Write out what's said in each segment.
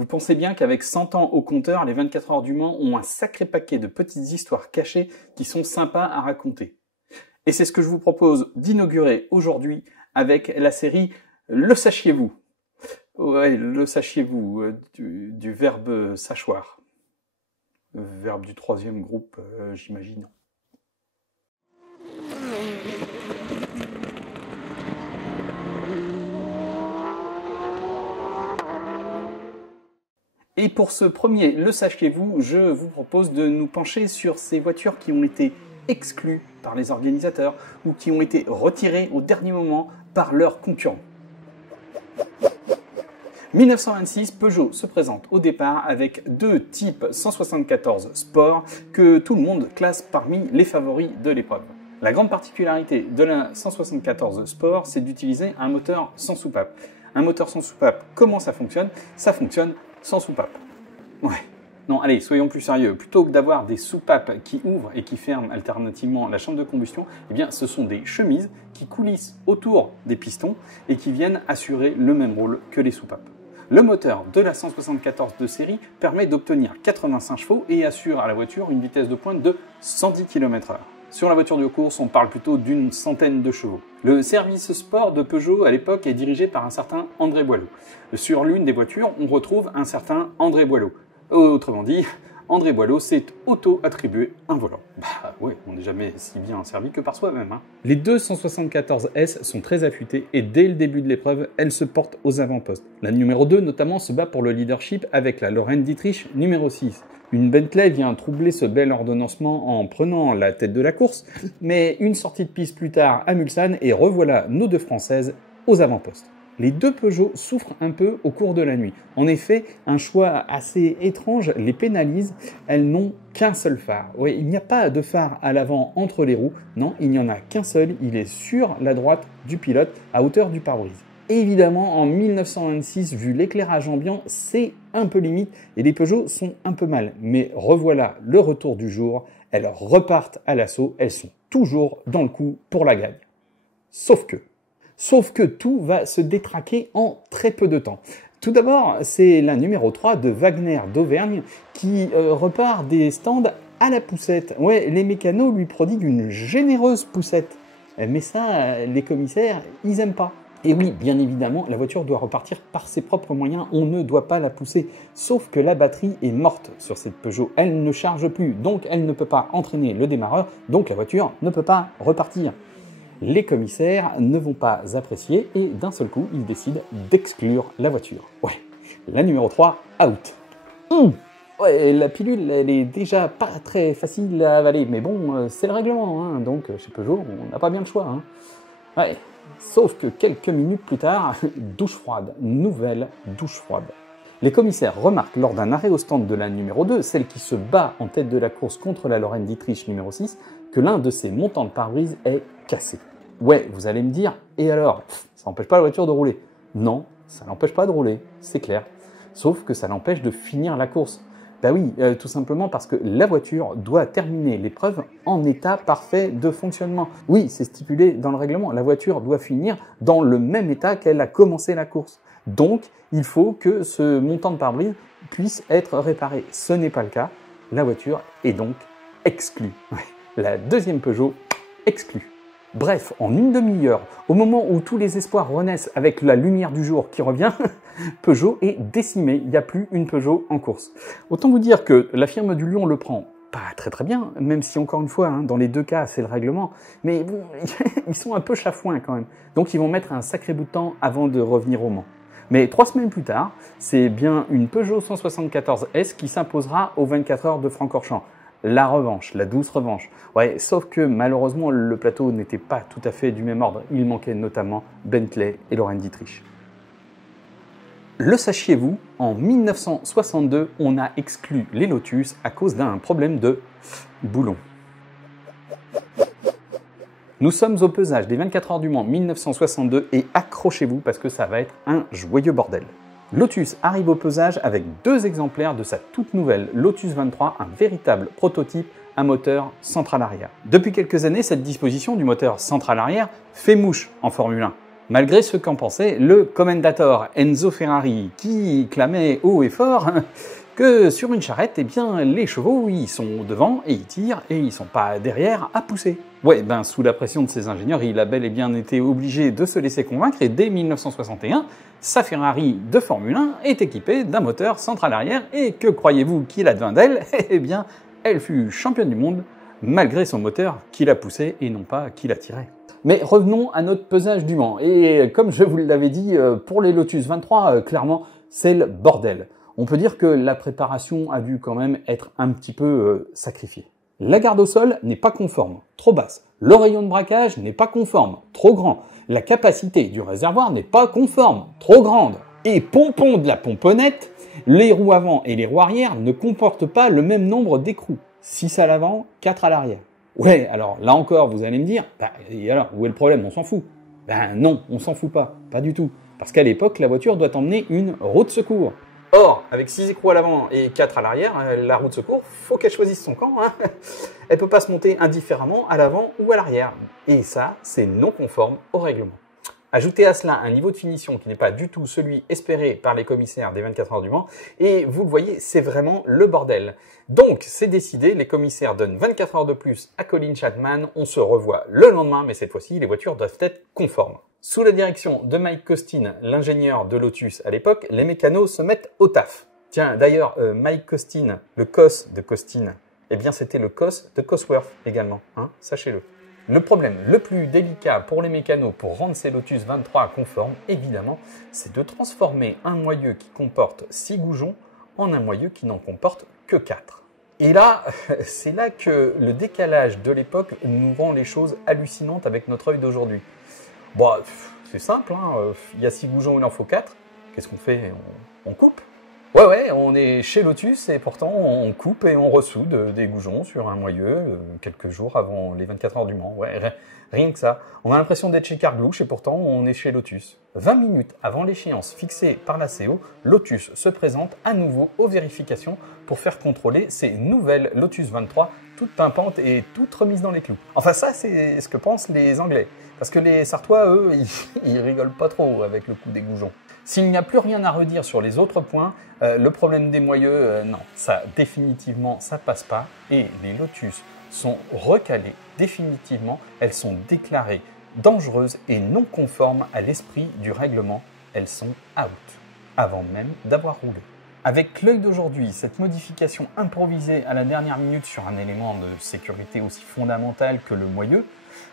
Vous pensez bien qu'avec 100 ans au compteur, les 24 heures du Mans ont un sacré paquet de petites histoires cachées qui sont sympas à raconter. Et c'est ce que je vous propose d'inaugurer aujourd'hui avec la série Le sachiez-vous. Ouais, le sachiez-vous, du verbe sachoir. Verbe du troisième groupe, j'imagine. Et pour ce premier Le sachiez-vous, je vous propose de nous pencher sur ces voitures qui ont été exclues par les organisateurs ou qui ont été retirées au dernier moment par leurs concurrents. 1926, Peugeot se présente au départ avec deux types 174 Sport que tout le monde classe parmi les favoris de l'épreuve. La grande particularité de la 174 Sport, c'est d'utiliser un moteur sans soupape. Un moteur sans soupape, comment ça fonctionne? Ça fonctionne sans soupape. Ouais. Non, allez, soyons plus sérieux. Plutôt que d'avoir des soupapes qui ouvrent et qui ferment alternativement la chambre de combustion, eh bien, ce sont des chemises qui coulissent autour des pistons et qui viennent assurer le même rôle que les soupapes. Le moteur de la 174 de série permet d'obtenir 85 chevaux et assure à la voiture une vitesse de pointe de 110 km/h. Sur la voiture de course, on parle plutôt d'une centaine de chevaux. Le service sport de Peugeot à l'époque est dirigé par un certain André Boileau. Sur l'une des voitures, on retrouve un certain André Boileau. Autrement dit, André Boileau s'est auto-attribué un volant. Bah ouais, on n'est jamais si bien servi que par soi-même. Hein. Les deux 174S sont très affûtées et dès le début de l'épreuve, elles se portent aux avant-postes. La numéro 2 notamment se bat pour le leadership avec la Lorraine Dietrich numéro 6. Une Bentley vient troubler ce bel ordonnancement en prenant la tête de la course, mais une sortie de piste plus tard à Mulsanne et revoilà nos deux Françaises aux avant-postes. Les deux Peugeot souffrent un peu au cours de la nuit. En effet, un choix assez étrange les pénalise. Elles n'ont qu'un seul phare. Oui, il n'y a pas de phare à l'avant entre les roues. Non, il n'y en a qu'un seul. Il est sur la droite du pilote, à hauteur du pare-brise. Évidemment, en 1926, vu l'éclairage ambiant, c'est un peu limite et les Peugeot sont un peu mal. Mais revoilà le retour du jour. Elles repartent à l'assaut. Elles sont toujours dans le coup pour la gagne. Sauf que tout va se détraquer en très peu de temps. Tout d'abord, c'est la numéro 3 de Wagner d'Auvergne qui repart des stands à la poussette. Ouais, les mécanos lui prodiguent une généreuse poussette. Mais ça, les commissaires, ils aiment pas. Et oui, bien évidemment, la voiture doit repartir par ses propres moyens, on ne doit pas la pousser. Sauf que la batterie est morte sur cette Peugeot, elle ne charge plus, donc elle ne peut pas entraîner le démarreur, donc la voiture ne peut pas repartir. Les commissaires ne vont pas apprécier et d'un seul coup, ils décident d'exclure la voiture. Ouais, la numéro 3, out. Ouais, la pilule, elle est déjà pas très facile à avaler, mais bon, c'est le règlement, hein, donc chez Peugeot, on n'a pas bien le choix. Hein. Ouais, sauf que quelques minutes plus tard, douche froide, nouvelle douche froide. Les commissaires remarquent lors d'un arrêt au stand de la numéro 2, celle qui se bat en tête de la course contre la Lorraine Dietrich numéro 6, que l'un de ses montants de pare-brise est cassé. Ouais, vous allez me dire, et alors, ça n'empêche pas la voiture de rouler? Non, ça n'empêche pas de rouler, c'est clair. Sauf que ça l'empêche de finir la course. Ben oui, tout simplement parce que la voiture doit terminer l'épreuve en état parfait de fonctionnement. Oui, c'est stipulé dans le règlement, la voiture doit finir dans le même état qu'elle a commencé la course. Donc, il faut que ce montant de pare-brise puisse être réparé. Ce n'est pas le cas, la voiture est donc exclue. La deuxième Peugeot exclue. Bref, en une demi-heure, au moment où tous les espoirs renaissent avec la lumière du jour qui revient, Peugeot est décimé, il n'y a plus une Peugeot en course. Autant vous dire que la firme du Lion le prend pas très bien, même si encore une fois, hein, dans les deux cas, c'est le règlement, mais bon, ils sont un peu chafouins quand même. Donc ils vont mettre un sacré bout de temps avant de revenir au Mans. Mais 3 semaines plus tard, c'est bien une Peugeot 174S qui s'imposera aux 24 heures de Francorchamps. La revanche, la douce revanche. Ouais, sauf que malheureusement, le plateau n'était pas tout à fait du même ordre. Il manquait notamment Bentley et Lorraine Dietrich. Le sachiez-vous, en 1962, on a exclu les Lotus à cause d'un problème de boulon. Nous sommes au pesage des 24 heures du Mans 1962 et accrochez-vous parce que ça va être un joyeux bordel. Lotus arrive au pesage avec 2 exemplaires de sa toute nouvelle Lotus 23, un véritable prototype à moteur central arrière. Depuis quelques années, cette disposition du moteur central arrière fait mouche en Formule 1. malgré ce qu'en pensait le commendator Enzo Ferrari, qui clamait haut et fort que sur une charrette, eh bien, les chevaux, ils sont devant et ils tirent et ils sont pas derrière à pousser. Ouais, ben, sous la pression de ses ingénieurs, il a bel et bien été obligé de se laisser convaincre et dès 1961, sa Ferrari de Formule 1 est équipée d'un moteur central arrière et que croyez-vous qu'il advint d'elle? Eh bien, elle fut championne du monde malgré son moteur qui la poussait et non pas qui la tirait. Mais revenons à notre pesage du Mans. Et comme je vous l'avais dit, pour les Lotus 23, clairement, c'est le bordel. On peut dire que la préparation a dû quand même être un petit peu sacrifiée. La garde au sol n'est pas conforme, trop basse. Le rayon de braquage n'est pas conforme, trop grand. La capacité du réservoir n'est pas conforme, trop grande. Et pompon de la pomponnette, les roues avant et les roues arrière ne comportent pas le même nombre d'écrous. 6 à l'avant, 4 à l'arrière. Ouais, alors là encore, vous allez me dire, bah, et alors, où est le problème? On s'en fout. Ben non, on s'en fout pas du tout. Parce qu'à l'époque, la voiture doit emmener une roue de secours. Or, avec 6 écrous à l'avant et 4 à l'arrière, la roue de secours, faut qu'elle choisisse son camp. Hein. Elle peut pas se monter indifféremment à l'avant ou à l'arrière. Et ça, c'est non conforme au règlement. Ajoutez à cela un niveau de finition qui n'est pas du tout celui espéré par les commissaires des 24 heures du Mans, et vous le voyez, c'est vraiment le bordel. Donc, c'est décidé, les commissaires donnent 24 heures de plus à Colin Chapman, on se revoit le lendemain, mais cette fois-ci, les voitures doivent être conformes. Sous la direction de Mike Costin, l'ingénieur de Lotus à l'époque, les mécanos se mettent au taf. Tiens, d'ailleurs, Mike Costin, le COS de Costin, eh bien c'était le COS de Cosworth également, hein, sachez-le. Le problème le plus délicat pour les mécanos pour rendre ces Lotus 23 conformes, évidemment, c'est de transformer un moyeu qui comporte 6 goujons en un moyeu qui n'en comporte que 4. Et là, c'est là que le décalage de l'époque nous rend les choses hallucinantes avec notre œil d'aujourd'hui. Bon, c'est simple, hein, il y a 6 goujons, il en faut 4. Qu'est-ce qu'on fait? On coupe. Ouais, on est chez Lotus et pourtant on coupe et on ressoude des goujons sur un moyeu quelques jours avant les 24 heures du Mans. Ouais, rien que ça. On a l'impression d'être chez Carglouche et pourtant on est chez Lotus. 20 minutes avant l'échéance fixée par la CO, Lotus se présente à nouveau aux vérifications pour faire contrôler ces nouvelles Lotus 23, toutes pimpantes et toutes remises dans les clous. Enfin ça, c'est ce que pensent les Anglais. Parce que les Sartois, eux, ils rigolent pas trop avec le coup des goujons. S'il n'y a plus rien à redire sur les autres points, le problème des moyeux, non, ça définitivement, ça passe pas. Et les Lotus sont recalées définitivement, elles sont déclarées dangereuses et non conformes à l'esprit du règlement. Elles sont out, avant même d'avoir roulé. Avec l'œil d'aujourd'hui, cette modification improvisée à la dernière minute sur un élément de sécurité aussi fondamental que le moyeu,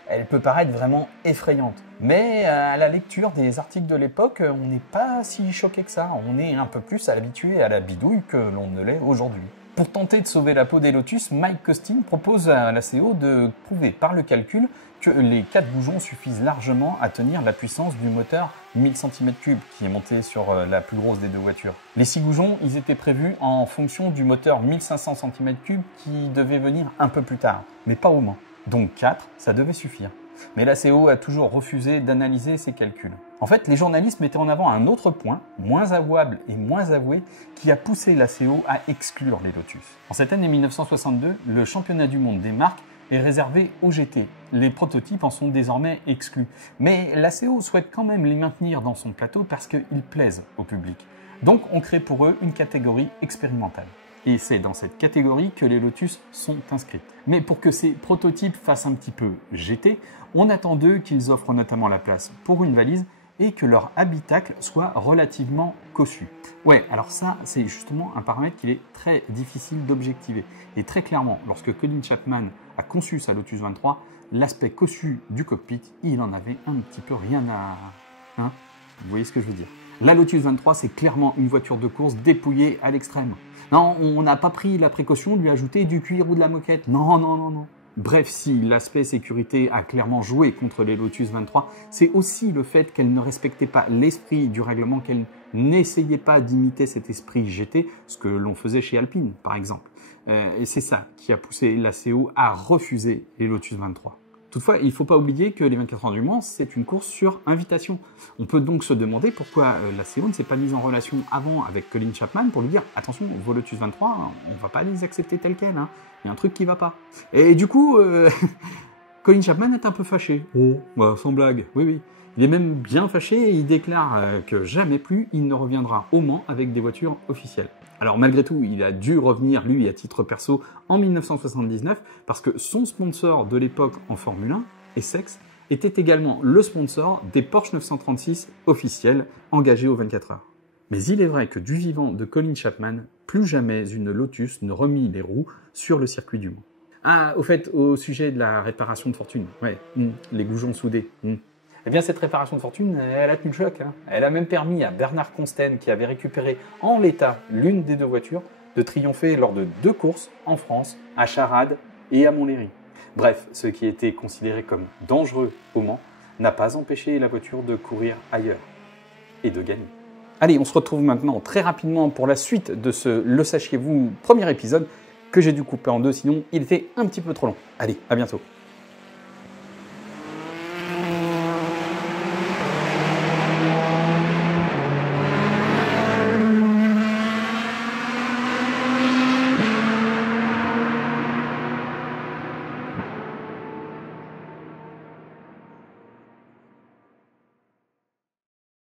elle peut paraître vraiment effrayante. Mais à la lecture des articles de l'époque, on n'est pas si choqué que ça. On est un peu plus habitué à la bidouille que l'on ne l'est aujourd'hui. Pour tenter de sauver la peau des Lotus, Mike Costin propose à la CO de prouver par le calcul que les 4 goujons suffisent largement à tenir la puissance du moteur 1000 cm3 qui est monté sur la plus grosse des deux voitures. Les 6 goujons, ils étaient prévus en fonction du moteur 1500 cm3 qui devait venir un peu plus tard, mais pas au Mans. Donc 4, ça devait suffire. Mais la CO a toujours refusé d'analyser ces calculs. En fait, les journalistes mettaient en avant un autre point, moins avouable et moins avoué, qui a poussé la CO à exclure les Lotus. En cette année 1962, le championnat du monde des marques est réservé au GT. Les prototypes en sont désormais exclus. Mais la CO souhaite quand même les maintenir dans son plateau parce qu'ils plaisent au public. Donc on crée pour eux une catégorie expérimentale. Et c'est dans cette catégorie que les Lotus sont inscrites. Mais pour que ces prototypes fassent un petit peu GT, on attend d'eux qu'ils offrent notamment la place pour une valise et que leur habitacle soit relativement cossu. Ouais, alors ça, c'est justement un paramètre qu'il est très difficile d'objectiver. Et très clairement, lorsque Colin Chapman a conçu sa Lotus 23, l'aspect cossu du cockpit, il en avait un petit peu rien à... Hein? Vous voyez ce que je veux dire? La Lotus 23, c'est clairement une voiture de course dépouillée à l'extrême. Non, on n'a pas pris la précaution de lui ajouter du cuir ou de la moquette. Non. Bref, si l'aspect sécurité a clairement joué contre les Lotus 23, c'est aussi le fait qu'elle ne respectait pas l'esprit du règlement, qu'elle n'essayait pas d'imiter cet esprit GT, ce que l'on faisait chez Alpine, par exemple. Et c'est ça qui a poussé la CO à refuser les Lotus 23. Toutefois, il ne faut pas oublier que les 24 heures du Mans, c'est une course sur invitation. On peut donc se demander pourquoi la CO ne s'est pas mise en relation avant avec Colin Chapman pour lui dire « Attention, vos Lotus 23, on ne va pas les accepter telles quelles, hein. Il y a un truc qui ne va pas. » Et du coup, Colin Chapman est un peu fâché. Oh, bah, sans blague, oui. Il est même bien fâché et il déclare que jamais plus il ne reviendra au Mans avec des voitures officielles. Alors malgré tout, il a dû revenir, lui, à titre perso, en 1979, parce que son sponsor de l'époque en Formule 1, Essex, était également le sponsor des Porsche 936 officiels engagés aux 24 heures. Mais il est vrai que du vivant de Colin Chapman, plus jamais une Lotus ne remit les roues sur le circuit du Mans. Ah, au fait, au sujet de la réparation de fortune, les goujons soudés. Eh bien, cette réparation de fortune, elle a tenu le choc. Elle a même permis à Bernard Consten, qui avait récupéré en l'état l'une des deux voitures, de triompher lors de 2 courses en France, à Charades et à Montlhéry. Bref, ce qui était considéré comme dangereux au Mans n'a pas empêché la voiture de courir ailleurs et de gagner. Allez, on se retrouve maintenant très rapidement pour la suite de ce Le sachiez-vous premier épisode que j'ai dû couper en 2, sinon il était un petit peu trop long. Allez, à bientôt.